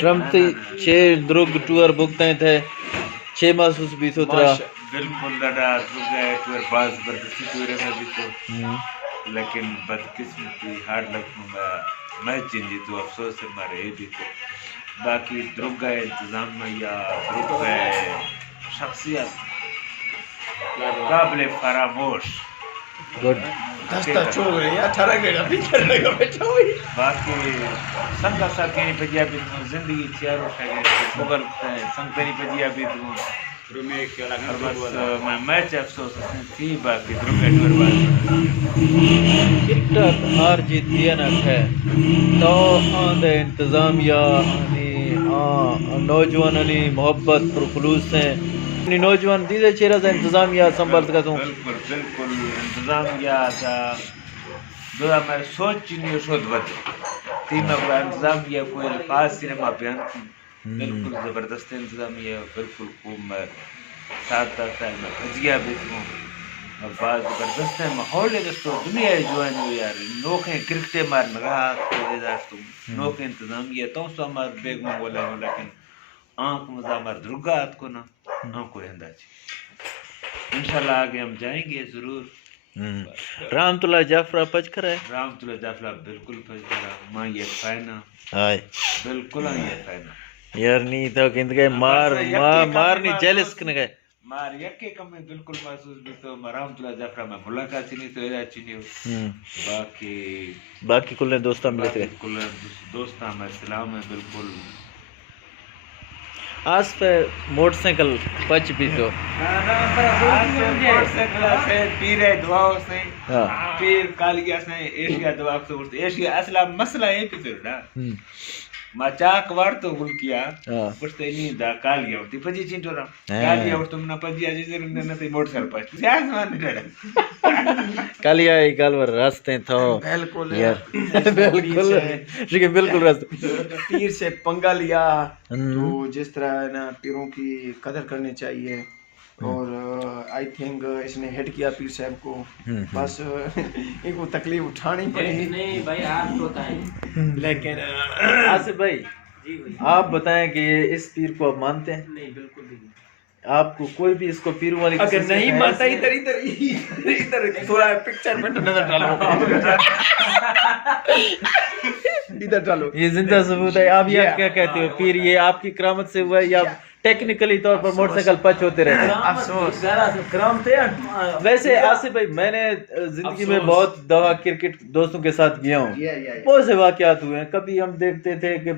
Trump تے 6 دروگ tour بکتے تھے 6 محسوس بھی تو ترا بالکل ڈاڈا درگا ٹور باز بردستی ٹور میں بھی تو لیکن بدقسمتی ہارڈ لک میں چنجی تو افسوس ہے مارے بھی تو باقی درگا انتظام یا درگا شخصیت قابل فراموش گڈ دستا چھوڑ رہے ہیں 18 گھنٹہ پیچھے لگا بیٹھا ہوئی باقی سنگا ساکینی پجیا بھی زندگی چیارو شاگے مغل سنگتنی پجیا بھی بس میچ افسوس تھی باقی درگا ٹور باز کرکٹ ہار جیت دیا نہ ہے تو آندے انتظامیہ نوجوانانی محبت پر خلوص ہیں نوجوان دیدے چہرہ سے انتظامیہ سنبھالت کا تو بالکل بالکل انتظامیہ تھا دورا میں سوچ نہیں شد ود تین اپنا انتظامیہ کوئی خاص سینما بیان بالکل زبردست انتظامیہ بالکل خوب میں ساتھ تاکتا ہے میں بھجیا بھی ہوں بعض زبردست ہے ماحول ہے جس تو دنیا جوان ہو یار نوکھیں کرکٹے مارن رہا تو اداز تم نوکھیں انتظامیہ تو سو ہمار بیگ میں بولا ہوں لیکن آنکھ مزا ہمار درگا آت کو نا آنکھ کو ہندہ چی انشاءاللہ آگے ہم جائیں گے ضرور رحمت اللہ جعفرہ پچ کر ہے رحمت اللہ جعفرہ بالکل پچ کر ماں یہ فائنہ ہائے بالکل آن یہ فائنہ یار نہیں تو کہند گئے مار نہیں جیلس کنے گئے مار یکے کم میں بالکل محسوس بھی تو رحمت اللہ جعفرہ میں ملاقات چنی تو ایدہ چنی ہو باقی کل دوستہ ملے تھے کل دوستہ میں سلام ہے بالکل آس پہ موٹر سائیکل پچ بھی تو موٹر سائیکل سے پیر دعاؤں سے پیر کالگیا سے ایشیا دعا سے اٹھتے ایشیا اصلا مسئلہ ہے بھی تو نا ما چاک وار تو گل کیا پڑھتے نہیں دا کالگیا ہوتی پجی چینٹو رہا کالگیا ہوتا منا پجی آجی سے رندر نتی موٹر سائیکل پچ سیاس مان نہیں کالیا ایک گالور راستے تھا بالکل بالکل راستے پیر سے پنگا لیا تو جس طرح ہے نا پیروں کی قدر کرنی چاہیے اور آئی تھنک اس نے ہٹ کیا پیر صاحب کو بس ان کو تکلیف اٹھانی پڑی نہیں بھائی آپ کو بتائیں لیکن آصف بھائی آپ بتائیں کہ اس پیر کو آپ مانتے ہیں نہیں بالکل بھی نہیں آپ کو کوئی بھی اس کو پیر والی اگر نہیں مانتا ادھر تھوڑا پکچر میں نظر ڈالو یہ زندہ ثبوت ہے آپ یہ کیا کہتے ہو پیر یہ آپ کی کرامت سے ہوا ہے یا ٹیکنیکلی طور پر موٹر سائیکل پچ ہوتے رہتے ہیں افسوس کرام تھے ویسے آصف بھائی میں نے زندگی میں بہت دفعہ کرکٹ دوستوں کے ساتھ گیا ہوں بہت سے واقعات ہوئے ہیں کبھی ہم دیکھتے تھے کہ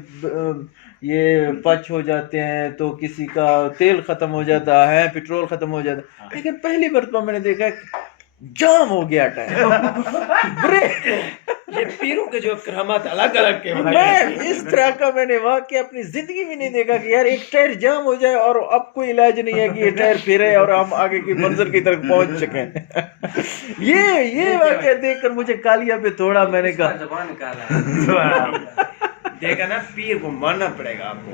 یہ پچ ہو جاتے ہیں تو کسی کا تیل ختم ہو جاتا ہے پٹرول ختم ہو جاتا ہے لیکن پہلی مرتبہ میں نے دیکھا جام ہو گیا ٹائر یہ پیروں کے جو کرامات الگ الگ کے میں اس طرح کا میں نے واقعہ اپنی زندگی میں نہیں دیکھا کہ یار ایک ٹائر جام ہو جائے اور اب کوئی علاج نہیں ہے کہ یہ ٹائر پھرے اور ہم آگے کی منظر کی طرف پہنچ سکیں یہ واقعہ دیکھ کر مجھے کالیا پہ تھوڑا میں نے کہا زبان نکالا دیکھا نا پیر کو ماننا پڑے گا آپ کو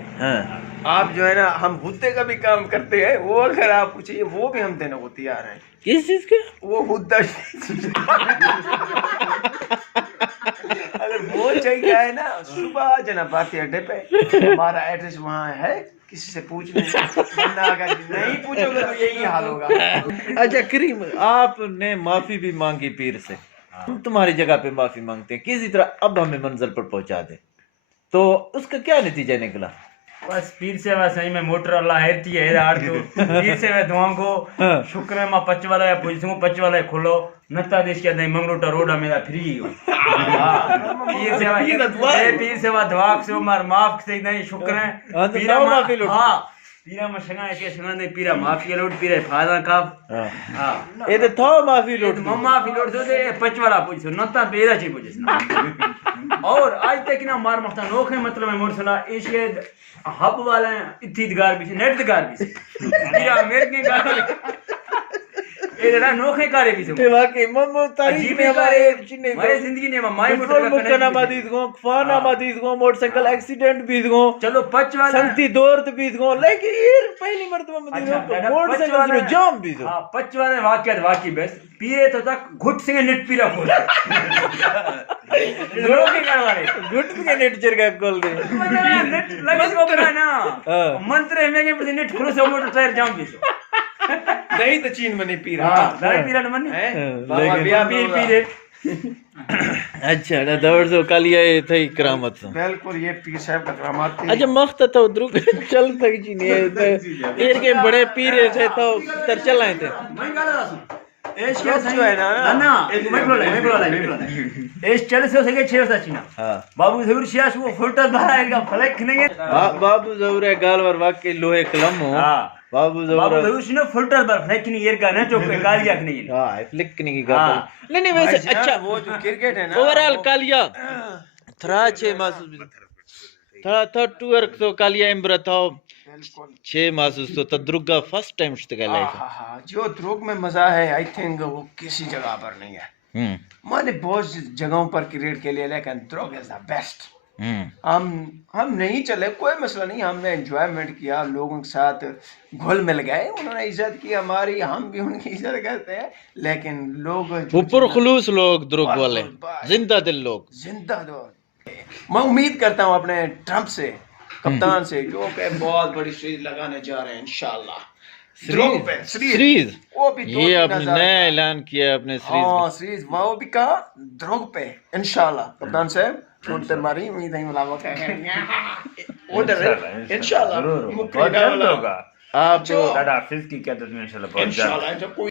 آپ جو ہے نا ہم ہدے کا بھی کام کرتے ہیں وہ اگر آپ کو چاہیے وہ بھی ہم دینے کو تیار ہیں کس چیز کے وہ ہدہ اگر وہ چاہیے ہے نا صبح جناب بھارتی اڈے پہ ہمارا ایڈریس وہاں ہے کسی سے پوچھ لیں ورنہ اگر نہیں پوچھو گے تو یہی حال ہوگا اچھا کریم آپ نے معافی بھی مانگی پیر سے ہم تمہاری جگہ پہ معافی مانگتے ہیں کسی طرح اب ہمیں منزل پر پہنچا دیں تو اس کا کیا نتیجہ نکلا بس پیر سے بس صحیح میں موٹر اللہ ہیرتی ہے آڑ تو پیر سے میں دعاؤں کو شکر ہے ماں پچ والا ہے پوچھوں پچ والا ہے کھولو نتا دیش کے اندر منگروٹا روڈا میرا فری ہو پیر سے دعا سے مار معاف سے نہیں شکر ہے پیرا معافی لوٹ ہاں پیرا میں شگا ایسے شگا نہیں پیرا معافی لوٹ پیرا فائدہ کاف ہاں اے تے تھو معافی لوٹ معافی لوٹ دو دے پچ والا پوچھو نتا بیرا چی پوچھو اور آج تک نا مار مختا نوکھے مطلب ہے مرسلہ ایشیا ہب والا ہے اتھیدگار بھی سے نیٹدگار بھی سے پیرا امریکی گار یہ ذرا نوکھے کارے بھی سو یہ واقعی ممو تاریخ عجیب نے کارے ہمارے ہمارے زندگی نے مائی پیٹرول موٹر مکنا مادیز گو فانا مادیز گو موٹر سائیکل ایکسیڈنٹ بیز گو چلو پچ والا سنگتی دورت بیز گو لیکن یہ پہلی مرتبہ مدیز گو موٹر سائیکل سے جام بیز گو ہاں پچ والے واقعات واقعی بس پیے تو تک گھٹ سے نٹ پی رکھو نوکھے کار والے گھٹ کے نیٹ چر کا کول دے نٹ لگس کو بنا نا منترے میں کے نٹ کھلو سے موٹر ٹائر جام بھی سو نہیں تو چین میں نہیں پی ہاں رہا دائی پیرا نہ من بابا بیا پی پی دے اچھا نہ دور سو کالیا یہ تھی کرامت سو بالکل یہ پیر صاحب کا کرامات تھی اچھا مخت تو درو چل تک جی نہیں ایر کے بڑے پیرے تھے تو تر چلائے تھے میں گالا سو ایش کیا جو ہے نا نا میں بولا ایش چل سے سکے 6 سا چینا ہاں بابو ضرور شیاش وہ فلٹر بھرا ہے کا فلک نہیں ہے بابو ضرور ہے گال ور واقعی لوہے قلم ہو ہاں بابو بابو ضرور ضرور شنو فلٹر بھر فلک نہیں ایر کا نہ چوک پہ کالیا نہیں ہاں فلک نہیں کی گل نہیں نہیں ویسے اچھا وہ جو کرکٹ ہے نا اوورال کالیا تھرا 6 محسوس تھرا تھا ٹور تو کالیا امبر تھا 6 محسوس تو تدرگا فرسٹ ٹائم اشتغال لائف ہاں جو دروگ میں مزہ ہے آئی تھنک وہ کسی جگہ پر نہیں ہے میں نے بہت جگہوں پر کرکٹ کے لیے لیکن دروگ از دا بیسٹ ہم نہیں چلے کوئی مسئلہ نہیں ہم نے انجوائمنٹ کیا لوگوں کے ساتھ گھل مل گئے انہوں نے عزت کی ہماری ہم بھی ان کی عزت کرتے ہیں لیکن لوگ اوپر خلوص لوگ دروگ والے زندہ دل لوگ زندہ دو میں امید کرتا ہوں اپنے ٹرمپ سے کپتان سے جو کہ بہت بڑی سیریز لگانے جا رہے ہیں انشاءاللہ سیریز وہ بھی یہ آپ نے نیا اعلان کیا اپنے سیریز وہ بھی کہا دروگ پہ انشاءاللہ کپتان صاحب چھوٹتے ماری امید نہیں ملاوت ہے انشاءاللہ بہت جلد ہوگا آپ دادا حافظ کی قیادت میں انشاءاللہ بہت جلد